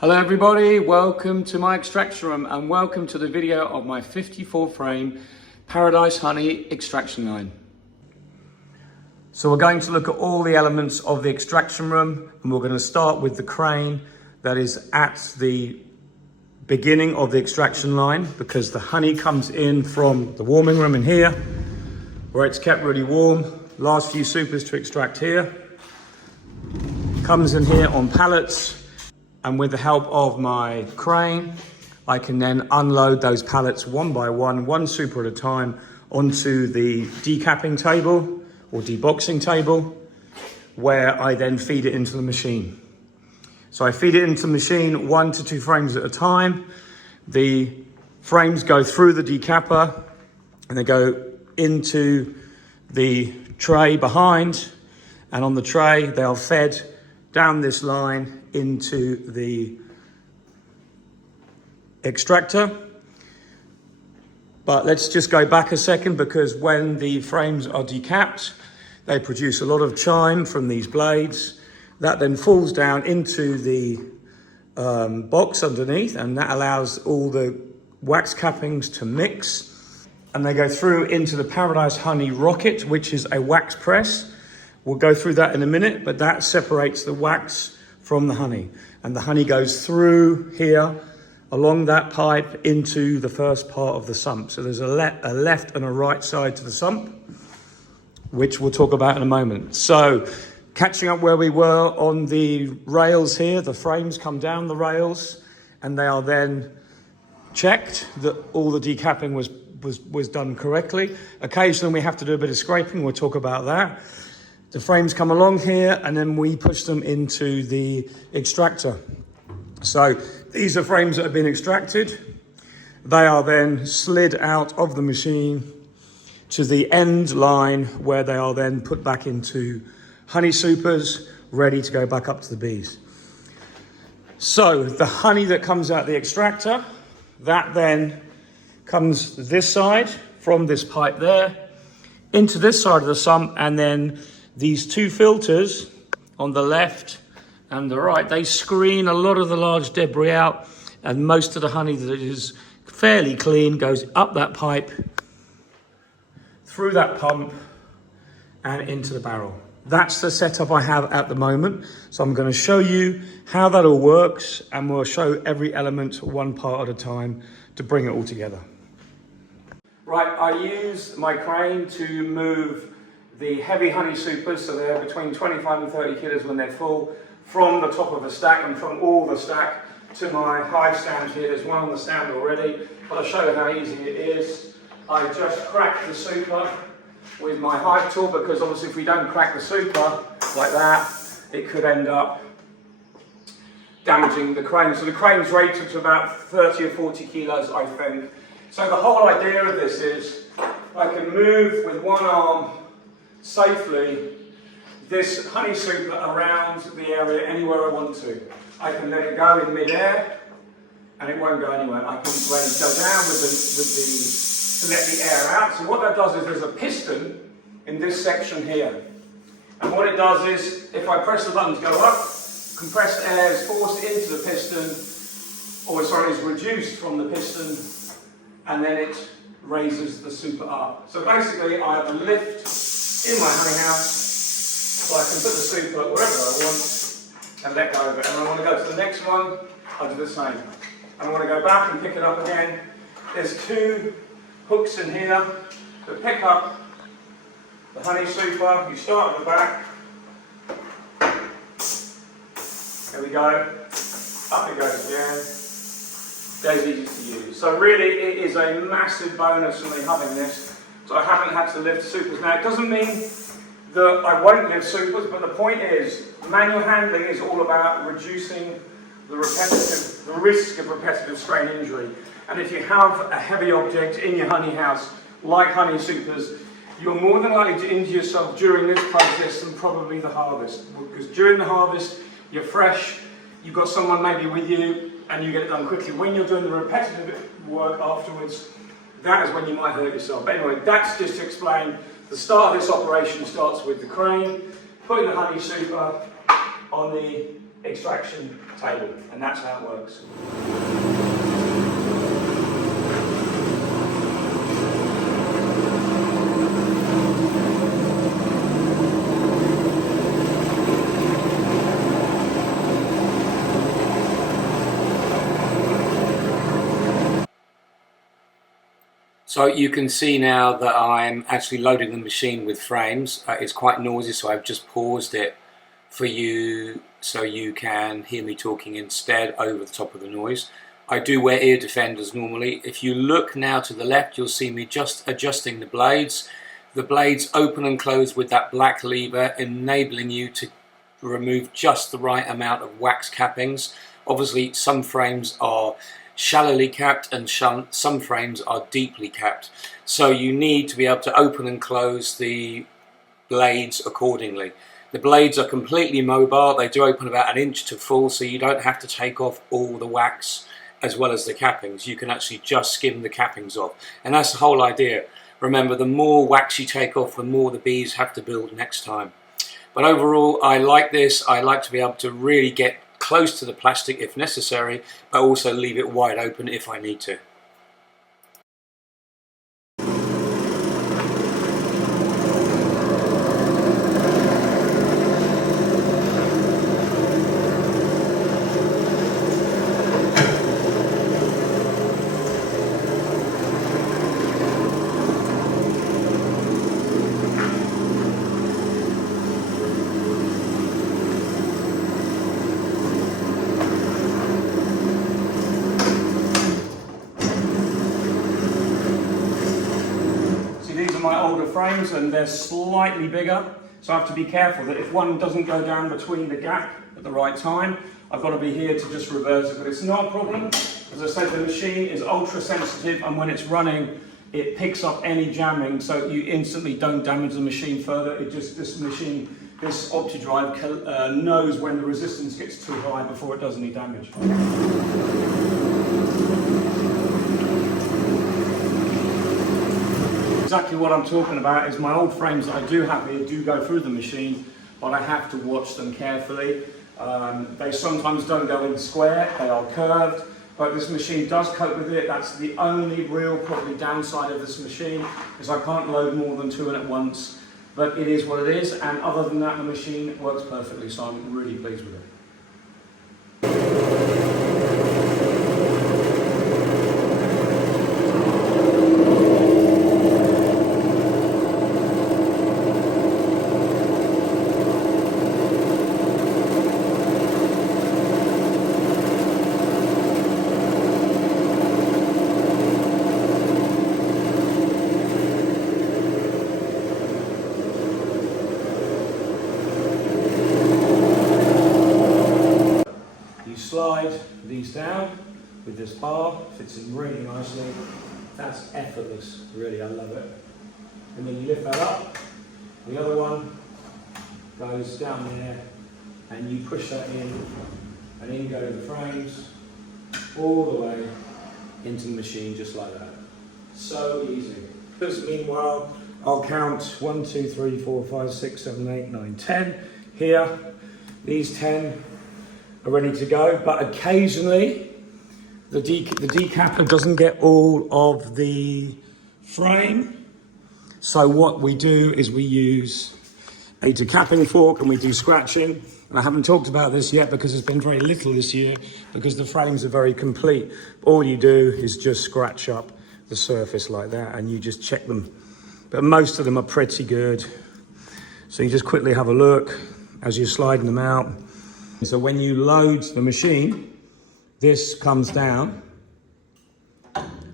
Hello everybody, welcome to my extraction room and welcome to the video of my 54 frame Paradise Honey extraction line. So we're going to look at all the elements of the extraction room and we're going to start with the crane that is at the beginning of the extraction line because the honey comes in from the warming room in here where it's kept really warm. Last few supers to extract here. Comes in here on pallets. And with the help of my crane, I can then unload those pallets one by one super at a time, onto the decapping table or deboxing table, where I then feed it into the machine. So I feed it into the machine 1 to 2 frames at a time. The frames go through the decapper and they go into the tray behind, and on the tray they are fed down this line into the extractor. But let's just go back a second, because when the frames are decapped, they produce a lot of chime from these blades that then falls down into the box underneath, and that allows all the wax cappings to mix, and they go through into the Paradise Honey rocket, which is a wax press. We'll go through that in a minute, but that separates the wax from the honey, and the honey goes through here along that pipe into the first part of the sump. So there's a left and a right side to the sump, which we'll talk about in a moment. So catching up where we were on the rails here, the frames come down the rails and they are then checked that all the decapping was done correctly. Occasionally we have to do a bit of scraping, we'll talk about that. The frames come along here and then we push them into the extractor. So these are frames that have been extracted. They are then slid out of the machine to the end line, where they are then put back into honey supers, ready to go back up to the bees. So the honey that comes out the extractor, that then comes this side from this pipe there into this side of the sump, and then these 2 filters on the left and the right, they screen a lot of the large debris out, and most of the honey that is fairly clean goes up that pipe, through that pump and into the barrel. That's the setup I have at the moment. So I'm going to show you how that all works, and we'll show every element one part at a time to bring it all together. Right, I use my crane to move the heavy honey supers, so they're between 25 and 30 kilos when they're full, from the top of the stack and from all the stack to my hive stand here. There's one on the stand already, but I'll show you how easy it is. I just crack the super with my hive tool, because obviously if we don't crack the super like that, it could end up damaging the crane. So the crane's rated to about 30 or 40 kilos, I think. So the whole idea of this is I can move with one arm safely this honey super around the area anywhere I want to. I can let it go in mid-air and it won't go anywhere. I can let it go down to let the air out. So what that does is there's a piston in this section here. And what it does is, if I press the button to go up, compressed air is forced into the piston, or sorry, is reduced from the piston, and then it raises the super up. So basically I have a lift in my honey house, so I can put the super wherever I want and let go of it. And I want to go to the next one, I'll do the same. And I want to go back and pick it up again. There's 2 hooks in here to pick up the honey super. You start at the back. There we go. Up it goes again. They're easy to use. So really it is a massive bonus for me having this. So I haven't had to lift supers. Now it doesn't mean that I won't lift supers, but the point is manual handling is all about reducing the risk of repetitive strain injury. And if you have a heavy object in your honey house, like honey supers, you're more than likely to injure yourself during this process than probably the harvest. Because during the harvest, you're fresh, you've got someone maybe with you, and you get it done quickly. When you're doing the repetitive work afterwards, that is when you might hurt yourself. But anyway, that's just to explain the start of this operation starts with the crane, putting the honey super on the extraction table, and that's how it works. So you can see now that I'm actually loading the machine with frames. It's quite noisy, so I've just paused it for you so you can hear me talking instead over the top of the noise. I do wear ear defenders normally. If you look now to the left, you'll see me just adjusting the blades. The blades open and close with that black lever, enabling you to remove just the right amount of wax cappings. Obviously, some frames are shallowly capped and some frames are deeply capped. So you need to be able to open and close the blades accordingly. The blades are completely mobile. They do open about 1 inch to full, so you don't have to take off all the wax as well as the cappings. You can actually just skim the cappings off. And that's the whole idea. Remember, the more wax you take off, the more the bees have to build next time. But overall, I like this. I like to be able to really get close to the plastic if necessary, but also leave it wide open if I need to. My older frames, and they're slightly bigger, so I have to be careful that if one doesn't go down between the gap at the right time, I've got to be here to just reverse it. But it's not a problem. As I said, the machine is ultra sensitive, and when it's running it picks up any jamming, so you instantly don't damage the machine further. It just, this OptiDrive knows when the resistance gets too high before it does any damage. Exactly what I'm talking about is my old frames that I do have here do go through the machine, but I have to watch them carefully. They sometimes don't go in square, they are curved, but this machine does cope with it. That's the only real probably downside of this machine, is I can't load more than 2 in at once, but it is what it is, and other than that the machine works perfectly, so I'm really pleased with it. Slide these down with this bar, fits in really nicely. That's effortless, really, I love it. And then you lift that up, the other one goes down there, and you push that in, and in go the frames, all the way into the machine, just like that. So easy. Because meanwhile, I'll count 1, 2, 3, 4, 5, 6, 7, 8, 9, 10. Here, these 10 are ready to go, but occasionally the decapper doesn't get all of the frame. So what we do is we use a decapping fork and we do scratching. And I haven't talked about this yet because there's been very little this year because the frames are very complete. All you do is just scratch up the surface like that and you just check them. But most of them are pretty good. So you just quickly have a look as you're sliding them out. So when you load the machine, this comes down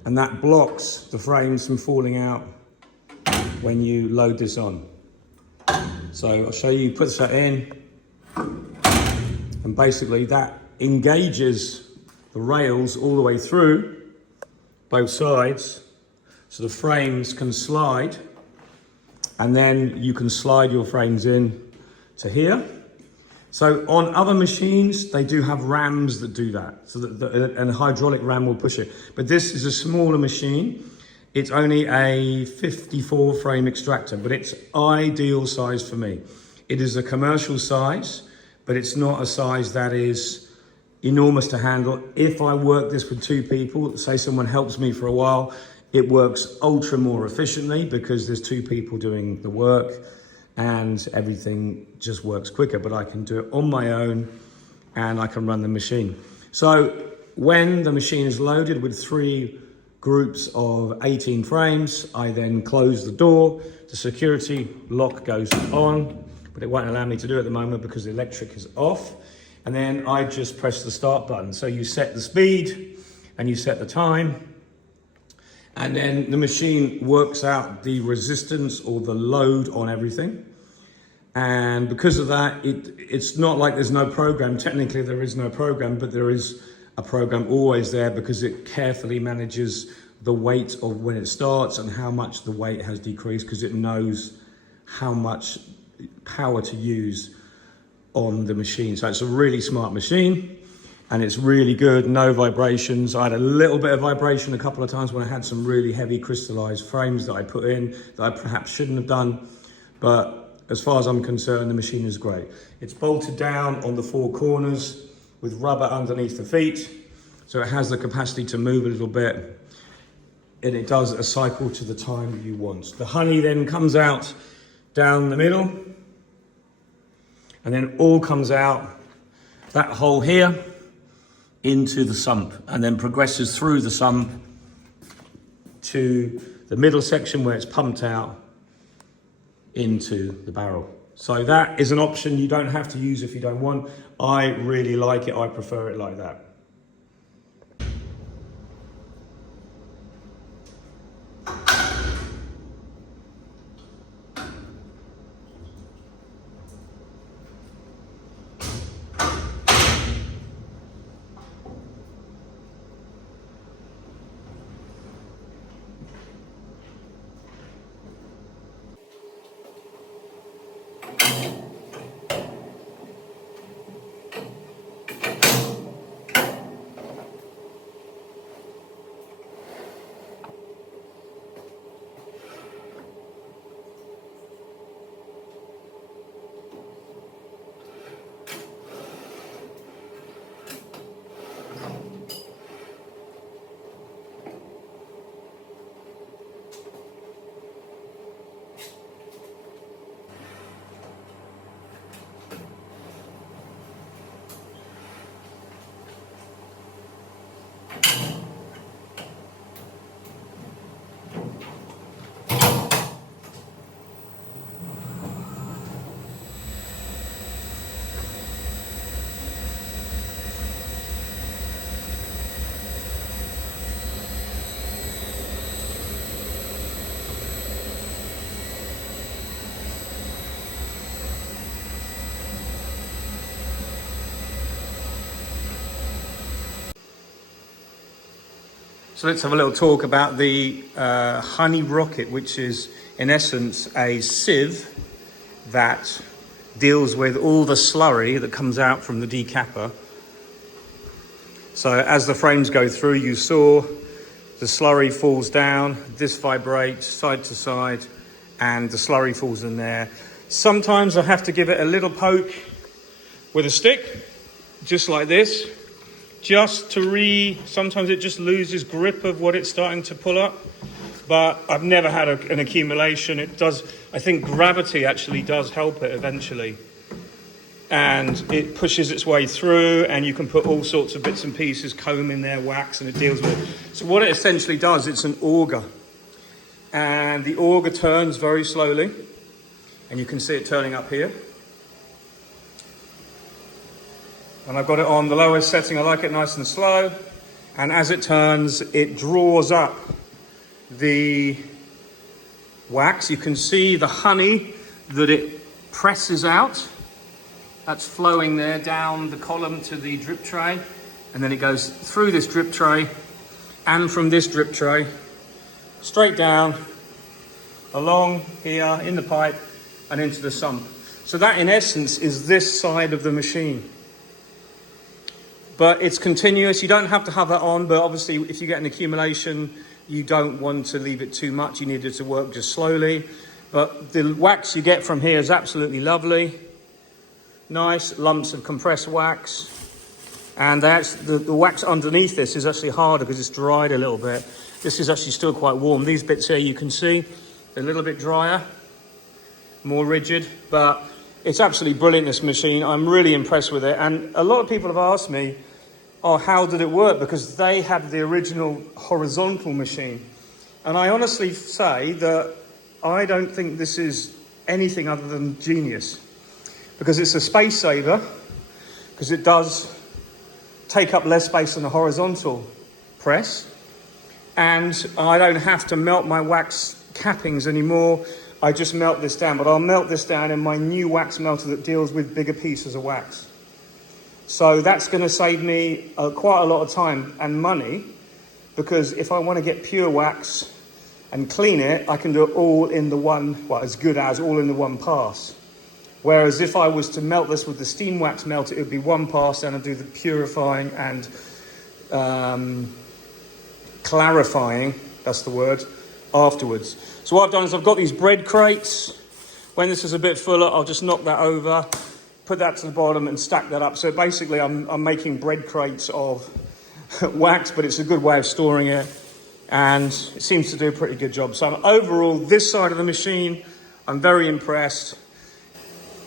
and that blocks the frames from falling out when you load this on. So I'll show you, put that in, and basically that engages the rails all the way through both sides, so the frames can slide, and then you can slide your frames in to here. So on other machines, they do have rams that do that, so that and a hydraulic ram will push it. But this is a smaller machine. It's only a 54 frame extractor, but it's ideal size for me. It is a commercial size, but it's not a size that is enormous to handle. If I work this with 2 people, say someone helps me for a while, it works ultra more efficiently because there's 2 people doing the work and everything just works quicker, but I can do it on my own and I can run the machine. So when the machine is loaded with 3 groups of 18 frames, I then close the door, the security lock goes on, but it won't allow me to do it at the moment because the electric is off. And then I just press the start button. So you set the speed and you set the time, and then the machine works out the resistance or the load on everything. And because of that, it's not like there's no program. Technically there is no program, but there is a program always there because it carefully manages the weight of when it starts and how much the weight has decreased, because it knows how much power to use on the machine. So it's a really smart machine and it's really good, no vibrations. I had a little bit of vibration a couple of times when I had some really heavy crystallized frames that I put in that I perhaps shouldn't have done, but as far as I'm concerned, the machine is great. It's bolted down on the 4 corners with rubber underneath the feet, so it has the capacity to move a little bit, and it does a cycle to the time you want. The honey then comes out down the middle, and then all comes out that hole here into the sump, and then progresses through the sump to the middle section where it's pumped out into the barrel. So that is an option you don't have to use if you don't want. I really like it. I prefer it like that. So let's have a little talk about the honey rocket, which is in essence a sieve that deals with all the slurry that comes out from the decapper. So as the frames go through, you saw the slurry falls down, this vibrates side to side, and the slurry falls in there. Sometimes I have to give it a little poke with a stick, just like this, just to sometimes it just loses grip of what it's starting to pull up, but I've never had an accumulation. It does, I think gravity actually does help it eventually. And it pushes its way through, and you can put all sorts of bits and pieces, comb in there, wax, and it deals with it. So what it essentially does, it's an auger. And the auger turns very slowly, and you can see it turning up here. And I've got it on the lowest setting. I like it nice and slow. And as it turns, it draws up the wax. You can see the honey that it presses out. That's flowing there down the column to the drip tray. And then it goes through this drip tray and from this drip tray straight down, along here in the pipe and into the sump. So that in essence is this side of the machine. But it's continuous. You don't have to have that on, but obviously if you get an accumulation, you don't want to leave it too much. You need it to work just slowly. But the wax you get from here is absolutely lovely. Nice lumps of compressed wax. And the wax underneath this is actually harder because it's dried a little bit. This is actually still quite warm. These bits here you can see, they're a little bit drier, more rigid, but it's absolutely brilliant, this machine. I'm really impressed with it. And a lot of people have asked me, oh, how did it work? Because they had the original horizontal machine. And I honestly say that I don't think this is anything other than genius. Because it's a space saver, because it does take up less space than a horizontal press. And I don't have to melt my wax cappings anymore. I just melt this down, but I'll melt this down in my new wax melter that deals with bigger pieces of wax. So that's going to save me quite a lot of time and money, because if I want to get pure wax and clean it, I can do it all in the one, well, as good as all in the one pass. Whereas if I was to melt this with the steam wax melter, it would be one pass, and I'd do the purifying and clarifying, that's the word, afterwards. So what I've done is I've got these bread crates. When this is a bit fuller, I'll just knock that over, put that to the bottom and stack that up. So basically I'm making bread crates of wax, but it's a good way of storing it, and it seems to do a pretty good job. So overall, this side of the machine, I'm very impressed.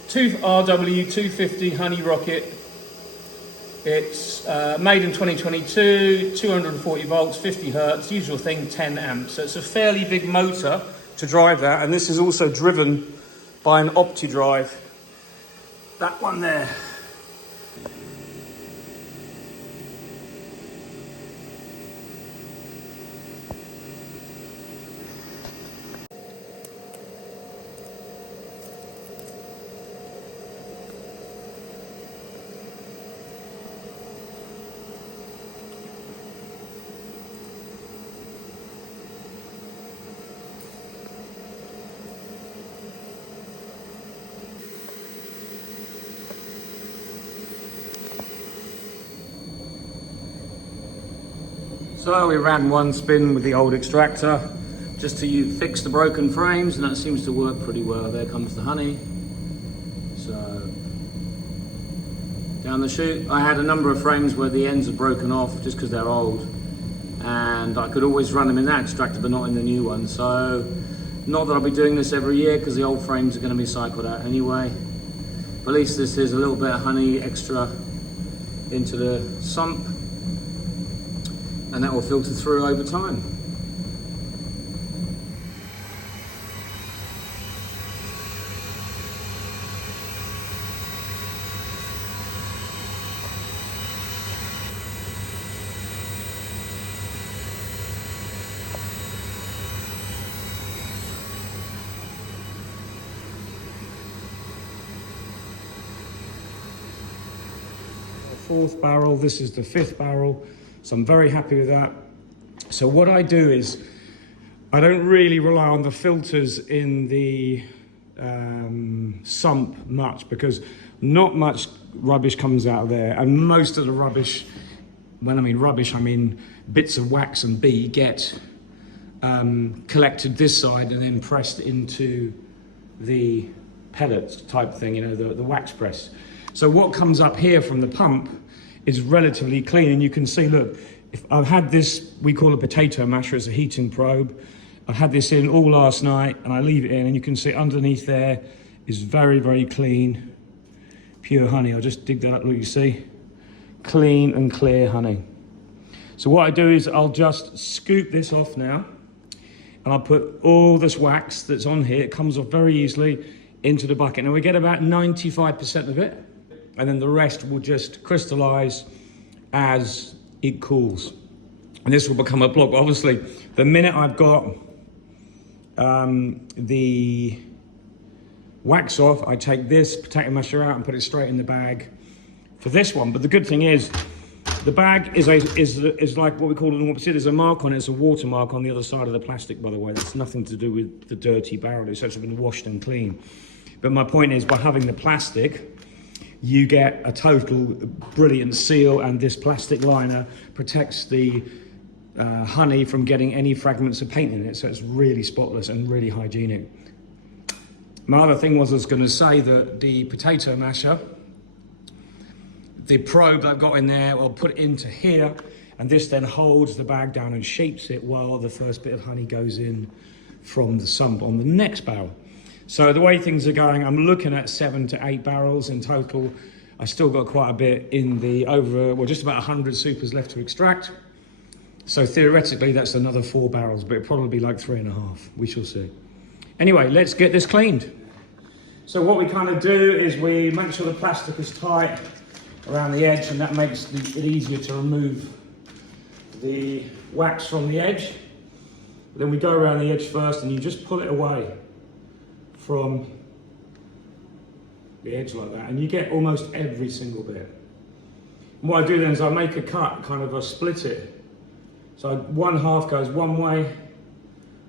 RW250 Honey Rocket. It's made in 2022, 240 volts, 50 hertz, usual thing, 10 amps. So it's a fairly big motor to drive that, and this is also driven by an OptiDrive. That one there. So we ran one spin with the old extractor just to fix the broken frames, and that seems to work pretty well. There comes the honey. So down the chute, I had a number of frames where the ends are broken off just because they're old, and I could always run them in that extractor but not in the new one. So not that I'll be doing this every year because the old frames are going to be cycled out anyway, but at least this is a little bit of honey extra into the sump, and that will filter through over time. Fourth barrel, this is the fifth barrel, so I'm very happy with that. So what I do is I don't really rely on the filters in the sump much, because not much rubbish comes out of there, and most of the rubbish, when I mean rubbish, I mean bits of wax and bee, get collected this side and then pressed into the pellets type thing, you know, the wax press. So what comes up here from the pump is relatively clean, and you can see, look, if I've had this, we call a potato masher, it's a heating probe. I had this in all last night, and I leave it in, and you can see underneath there is very, very clean, pure honey. I'll just dig that up, look, you see, clean and clear honey. So what I do is I'll just scoop this off now, and I'll put all this wax that's on here, it comes off very easily, into the bucket. Now we get about 95% of it, and then the rest will just crystallize as it cools. And this will become a block. Obviously, the minute I've got the wax off, I take this potato masher out and put it straight in the bag for this one. But the good thing is, the bag is like what we call a normal. See, there's a mark on it, it's a watermark on the other side of the plastic, by the way. That's nothing to do with the dirty barrel. It's actually been washed and clean. But my point is, by having the plastic, you get a total brilliant seal, and this plastic liner protects the honey from getting any fragments of paint in it, so it's really spotless and really hygienic. My other thing was, I was going to say that the potato masher, the probe that I've got in there, we'll put it into here, and this then holds the bag down and shapes it while the first bit of honey goes in from the sump on the next barrel. So the way things are going, I'm looking at 7 to 8 barrels in total. I still got quite a bit in the just about 100 supers left to extract. So theoretically, that's another 4 barrels, but it'll probably be like 3.5. We shall see. Anyway, let's get this cleaned. So what we kind of do is we make sure the plastic is tight around the edge, and that makes it easier to remove the wax from the edge. Then we go around the edge first, and you just pull it away from the edge like that, and you get almost every single bit. And what I do then is I make a cut, kind of I split it. So one half goes one way,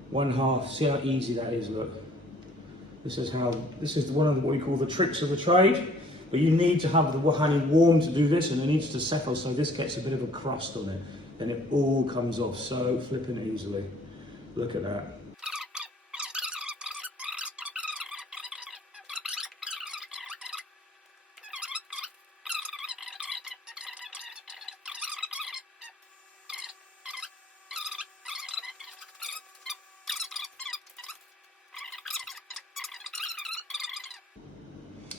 one half. See how easy that is, look. This is one of what we call the tricks of the trade. But you need to have the honey warm to do this, and it needs to settle so this gets a bit of a crust on it. Then it all comes off so flipping easily. Look at that.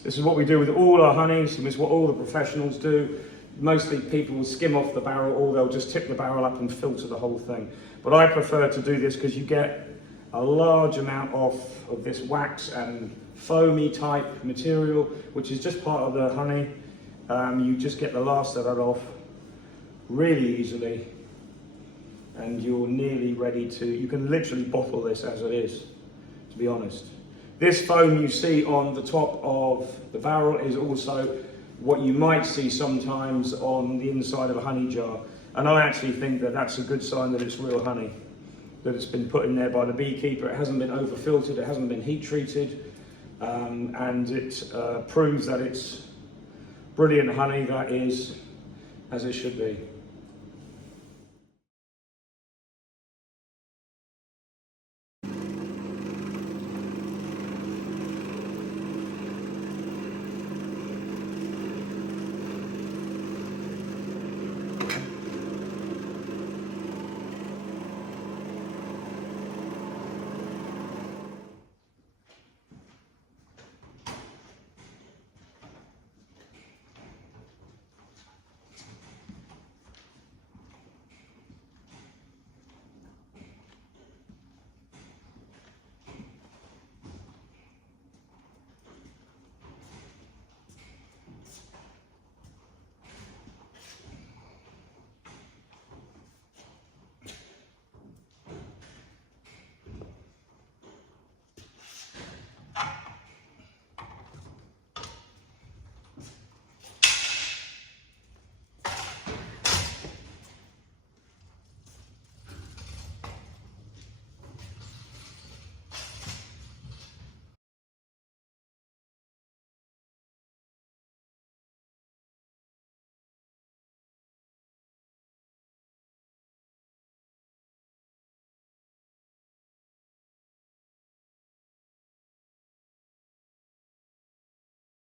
This is what we do with all our honeys, and it's what all the professionals do. Mostly people will skim off the barrel, or they'll just tip the barrel up and filter the whole thing. But I prefer to do this because you get a large amount of this wax and foamy type material, which is just part of the honey. You just get the last of that off really easily, and you're nearly ready to, you can literally bottle this as it is, to be honest. This foam you see on the top of the barrel is also what you might see sometimes on the inside of a honey jar. And I actually think that that's a good sign that it's real honey, that it's been put in there by the beekeeper. It hasn't been over filtered, it hasn't been heat treated, and it proves that it's brilliant honey that is as it should be.